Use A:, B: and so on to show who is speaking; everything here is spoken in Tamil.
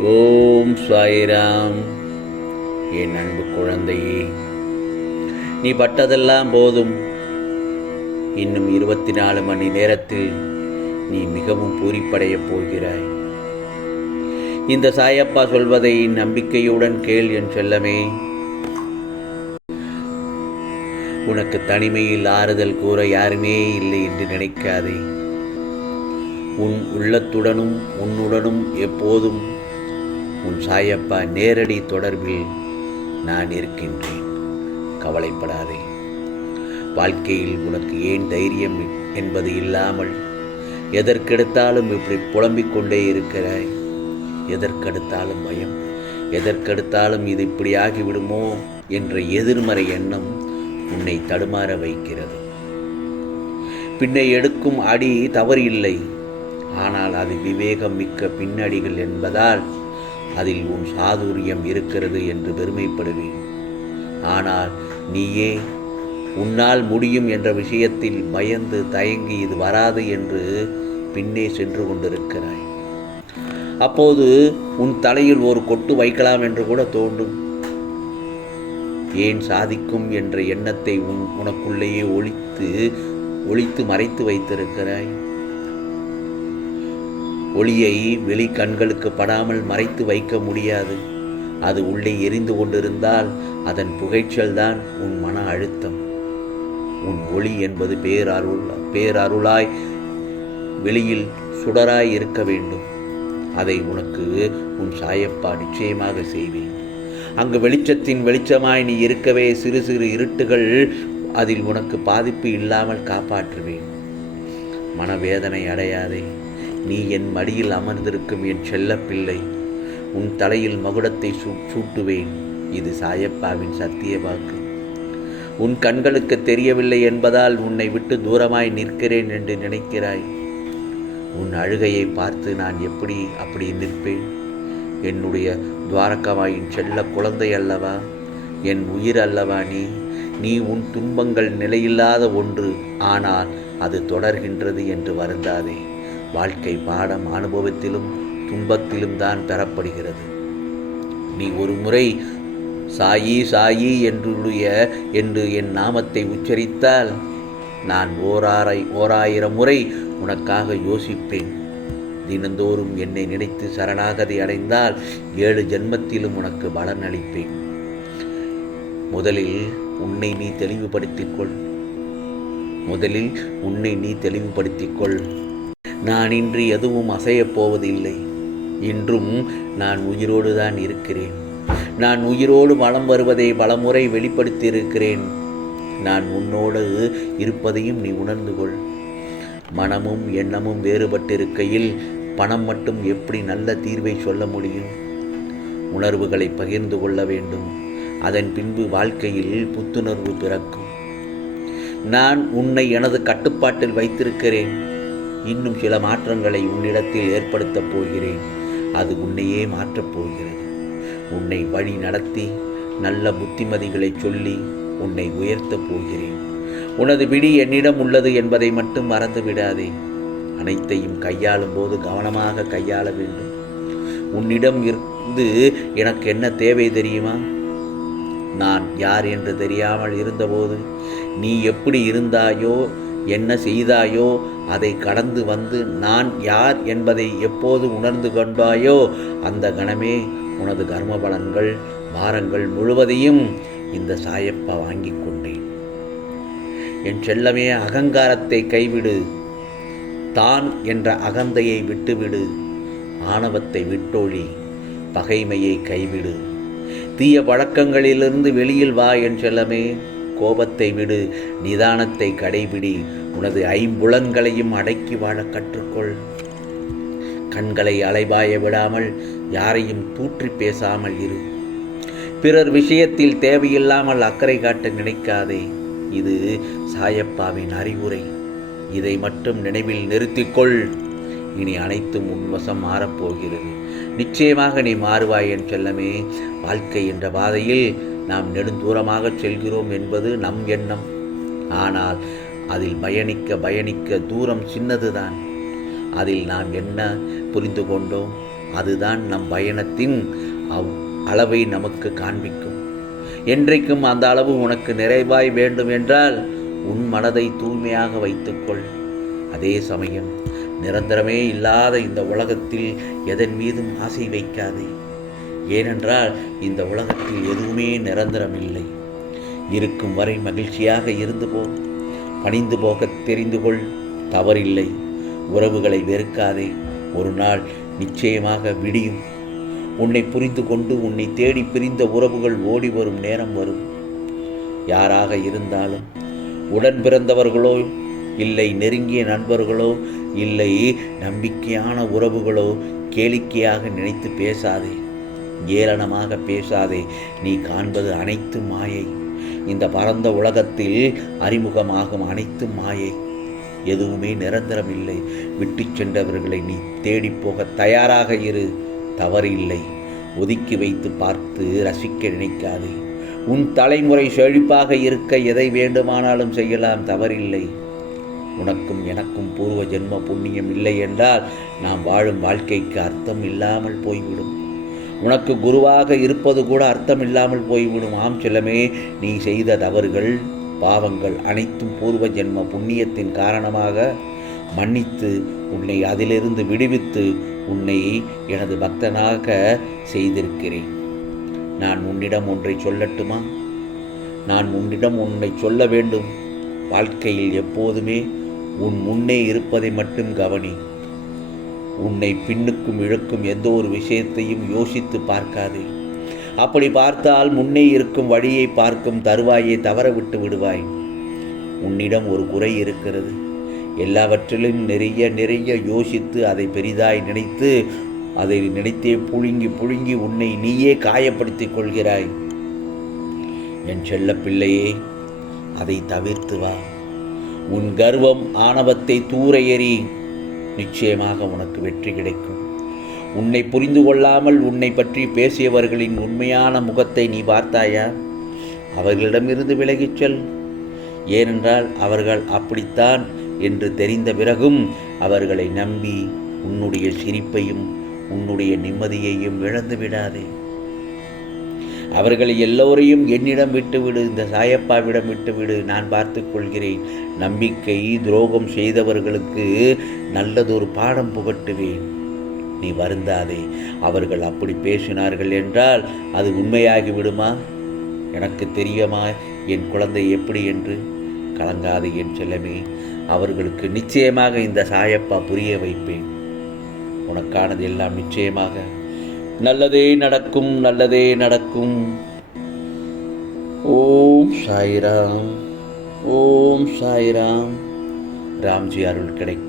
A: ஓம் சாய்ராம். என் அன்பு குழந்தையே நீ பட்டதெல்லாம் போதும். இன்னும் இருபத்தி நாலு மணி நேரத்தில் நீ மிகவும் பூரிப்படையப் போகிறாய். இந்த சாயப்பா சொல்வதை நம்பிக்கையுடன் கேள் என் செல்லமே. உனக்கு தனிமையில் ஆறுதல் கூற யாருமே இல்லை என்று நினைக்காதே. உன் உள்ளத்துடனும் உன்னுடனும் எப்போதும் உன் சாயப்பா நேரடி தொடர்பில் நான் இருக்கின்றேன். கவலைப்படாதே. வாழ்க்கையில் உனக்கு ஏன் தைரியம் என்பது இல்லாமல் எதற்கெடுத்தாலும் இப்படி புலம்பிக் கொண்டே இருக்கிறாய்? எதற்கெடுத்தாலும் பயம். எதற்கெடுத்தாலும் இது இப்படி ஆகிவிடுமோ என்ற எதிர்மறை எண்ணம் உன்னை தடுமாற வைக்கிறது. பின்னை எடுக்கும் அடி தவறு இல்லை ஆனால் அது விவேகம் மிக்க பின்னடிகள் என்பதால் அதில் உன் சாதுரியம் இருக்கிறது என்று பெருமைப்படுவேன். ஆனால் நீயே உன்னால் முடியும் என்ற விஷயத்தில் பயந்து தயங்கி இது வராது என்று பின்னே சென்று கொண்டிருக்கிறாய். அப்போது உன் தலையில் ஒரு கொட்டு வைக்கலாம் என்று கூட தோன்றும். ஏன் சாதிக்கும் என்ற எண்ணத்தை உன் உனக்குள்ளேயே ஒழித்து ஒழித்து மறைத்து வைத்திருக்கிறாய்? ஒளியை வெளி கண்களுக்கு படாமல் மறைத்து வைக்க முடியாது. அது உள்ளே எரிந்து கொண்டிருந்தால் அதன் புகைச்சல் தான் உன் மன அழுத்தம். உன் ஒளி என்பது பேரருள் பேரருளாய் வெளியில் சுடராய் இருக்க வேண்டும். அதை உனக்கு உன் சாயப்பா நிச்சயமாக செய்வேன். அங்கு வெளிச்சத்தின் வெளிச்சமாய் நீ இருக்கவே சிறு சிறு இருட்டுகள் அதில் உனக்கு பாதிப்பு இல்லாமல் காப்பாற்றுவேன். மனவேதனை அடையாதே. நீ என் மடியில் அமர்ந்திருக்கும் என் செல்லப்பிள்ளை. உன் தலையில் மகுடத்தை சூ சூட்டுவேன். இது சாயப்பாவின் சத்திய வாக்கு. உன் கண்களுக்கு தெரியவில்லை என்பதால் உன்னை விட்டு தூரமாய் நிற்கிறேன் என்று நினைக்கிறாய். உன் அழுகையை பார்த்து நான் எப்படி அப்படி நிற்பேன்? என்னுடைய துவாரகமாயின் செல்ல குழந்தை அல்லவா? என் உயிர் அல்லவா நீ? நீ உன் துன்பங்கள் நிலையில்லாத ஒன்று. ஆனால் அது தொடர்கின்றது என்று வருந்தாதே. வாழ்க்கை பாடம் அனுபவத்திலும் துன்பத்திலும் தான் பெறப்படுகிறது. நீ ஒரு முறை சாயி சாயி என்றுடைய என்று என் நாமத்தை உச்சரித்தால் நான் ஓராரை ஓராயிரம் முறை உனக்காக யோசிப்பேன். தினந்தோறும் என்னை நினைத்து சரணாகதி அடைந்தால் ஏழு ஜென்மத்திலும் உனக்கு பலன் அளிப்பேன். முதலில் உன்னை நீ தெளிவுபடுத்திக் கொள். முதலில் உன்னை நீ தெளிவுபடுத்திக் கொள். நான் இன்று எதுவும் அசையப் போவதில்லை. இன்றும் நான் உயிரோடு தான் இருக்கிறேன். நான் உயிரோடு வளம் வருவதை பலமுறை வெளிப்படுத்தியிருக்கிறேன். நான் உன்னோடு இருப்பதையும் நீ உணர்ந்து கொள். மனமும் எண்ணமும் வேறுபட்டிருக்கையில் பணம் மட்டும் எப்படி நல்ல தீர்வை சொல்ல முடியும்? உணர்வுகளை பகிர்ந்து கொள்ள வேண்டும். அதன் பின்பு வாழ்க்கையில் புத்துணர்வு பிறக்கும். நான் உன்னை எனது கட்டுப்பாட்டில் வைத்திருக்கிறேன். இன்னும் சில மாற்றங்களை உன்னிடத்தில் ஏற்படுத்தப் போகிறேன். அது உன்னையே மாற்றப் போகிறது. உன்னை வழி நடத்தி நல்ல புத்திமதிகளை சொல்லி உன்னை உயர்த்தப் போகிறேன். உனது விடி என்னிடம் உள்ளது என்பதை மட்டும் மறந்து விடாதே. அனைத்தையும் கையாளும் போது கவனமாக கையாள வேண்டும். உன்னிடம் இருந்து எனக்கு என்ன தேவை தெரியுமா? நான் யார் என்று தெரியாமல் இருந்தபோது நீ எப்படி இருந்தாயோ என்ன செய்தாயோ அதை கடந்து வந்து நான் யார் என்பதை எப்போது உணர்ந்து கொண்டாயோ அந்த கணமே உனது கர்ம பலன்கள் பாரங்கள் முழுவதையும் இந்த சாயப்பா வாங்கி கொண்டேன். என் செல்லமே அகங்காரத்தை கைவிடு. தான் என்ற அகந்தையை விட்டுவிடு. ஆணவத்தை விட்டொழி பகைமையை கைவிடு. தீய பழக்கங்களிலிருந்து வெளியில் வா என் செல்லமே. கோபத்தை விடு நிதானத்தை கடைபிடி. உனது ஐம்புலன்களையும் அடக்கி வாழ கற்றுக்கொள். கண்களை அலைபாய விடாமல் யாரையும் தூற்றி பேசாமல் இரு. பிறர் விஷயத்தில் தேவையில்லாமல் அக்கறை காட்ட நினைக்காதே. இது சாயப்பாவின் அறிவுரை. இதை மட்டும் நினைவில் நிறுத்திக்கொள். இனி அனைத்தும் உன்வசம் மாறப்போகிறது. நிச்சயமாக நீ மாறுவாய் என் செல்லமே. வாழ்க்கை என்ற பாதையில் நாம் நெடுந்தூரமாக செல்கிறோம் என்பது நம் எண்ணம். ஆனால் அதில் பயணிக்க பயணிக்க தூரம் சின்னதுதான். அதில் நாம் என்ன புரிந்து கொண்டோம்? அதுதான் நம் பயணத்தின் அவ் அளவை நமக்கு காண்பிக்கும். என்றைக்கும் அந்த அளவு உனக்கு நிறைவாய் வேண்டும் என்றால் உன் மனதை தூய்மையாக வைத்துக்கொள். அதே சமயம் நிரந்தரமே இல்லாத இந்த உலகத்தில் எதன் மீதும் ஆசை வைக்காதே. ஏனென்றால் இந்த உலகத்தில் எதுவுமே நிரந்தரம் இல்லை இருக்கும் வரை மகிழ்ச்சியாக இருந்து போ. பணிந்து போகத் தெரிந்து கொள். தவறில்லை. உறவுகளை வெறுக்காதே. ஒரு நாள் நிச்சயமாக விடியும். உன்னை புரிந்து கொண்டு உன்னை தேடி பிரிந்த உறவுகள் ஓடி வரும் நேரம் வரும். யாராக இருந்தாலும் உடன் பிறந்தவர்களோ இல்லை நெருங்கிய நண்பர்களோ இல்லை நம்பிக்கையான உறவுகளோ கேளிக்கையாக நினைத்து பேசாதே. ஏளனமாக பேசாதே. நீ காண்பது அனைத்தும் மாயை. இந்த பரந்த உலகத்தில் அறிமுகமாகும் அனைத்தும் மாயை. எதுவுமே நிரந்தரம் இல்லை விட்டு சென்றவர்களை நீ தேடிப்போக தயாராக இரு. தவறு இல்லை ஒதுக்கி வைத்து பார்த்து ரசிக்க நினைக்காதே. உன் தலைமுறை செழிப்பாக இருக்க எதை வேண்டுமானாலும் செய்யலாம். தவறில்லை. உனக்கும் எனக்கும் பூர்வ ஜென்ம புண்ணியம் இல்லை என்றால் நாம் வாழும் வாழ்க்கைக்கு அர்த்தம் இல்லாமல் போய்விடும். உனக்கு குருவாக இருப்பது கூட அர்த்தம் இல்லாமல் போய்விடும். ஆம் செல்லமே நீ செய்த தவறுகள் பாவங்கள் அனைத்தும் பூர்வ ஜென்ம புண்ணியத்தின் காரணமாக மன்னித்து உன்னை அதிலிருந்து விடுவித்து உன்னை எனது பக்தனாக செய்திருக்கிறேன். நான் உன்னிடம் ஒன்றை சொல்லட்டுமா? நான் உன்னிடம் உன்னை சொல்ல வேண்டும். வாழ்க்கையில் எப்போதுமே உன் முன்னே இருப்பதை மட்டும் கவனி. உன்னை பின்னுக்கும் இழுக்கும் எந்த ஒரு விஷயத்தையும் யோசித்து பார்க்காதே. அப்படி பார்த்தால் முன்னே இருக்கும் வழியை பார்க்கும் தருவாயை தவற விட்டு விடுவாய். உன்னிடம் ஒரு குறை இருக்கிறது. எல்லாவற்றிலும் நிறைய நிறைய யோசித்து அதை பெரிதாய் நினைத்து அதை நினைத்தே புழுங்கி புழுங்கி உன்னை நீயே காயப்படுத்திக் கொள்கிறாய். என் செல்ல பிள்ளையே அதை தவிர்த்து வா. உன் கர்வம் ஆணவத்தை தூர எறி நிச்சயமாக உனக்கு வெற்றி கிடைக்கும். உன்னை புரிந்து கொள்ளாமல் உன்னை பற்றி பேசியவர்களின் உண்மையான முகத்தை நீ பார்த்தாயா? அவர்களிடமிருந்து விலகிச் செல். ஏனென்றால் அவர்கள் அப்படித்தான் என்று தெரிந்த பிறகும் அவர்களை நம்பி உன்னுடைய சிரிப்பையும் உன்னுடைய நிம்மதியையும் இழந்து விடாதே அவர்களை எல்லோரையும் என்னிடம் விட்டுவிடு இந்த சாயப்பாவிடம் விட்டுவிடு நான் பார்த்து கொள்கிறேன். நம்பிக்கை துரோகம் செய்தவர்களுக்கு நல்லதொரு பாடம் புகட்டுவேன். நீ வருந்தாதே. அவர்கள் அப்படி பேசினார்கள் என்றால் அது உண்மையாகி விடுமா எனக்கு தெரியுமா? என் குழந்தை எப்படி என்று? கலங்காதே என் செல்லமே. அவர்களுக்கு நிச்சயமாக இந்த சாயப்பா புரிய வைப்பேன். உனக்கானது எல்லாம் நிச்சயமாக. நல்லதே நடக்கும் நல்லதே நடக்கும். ஓம் சாய்ராம் ஓம் சாய்ராம். ராம்ஜி அருள் கிடைக்கும்.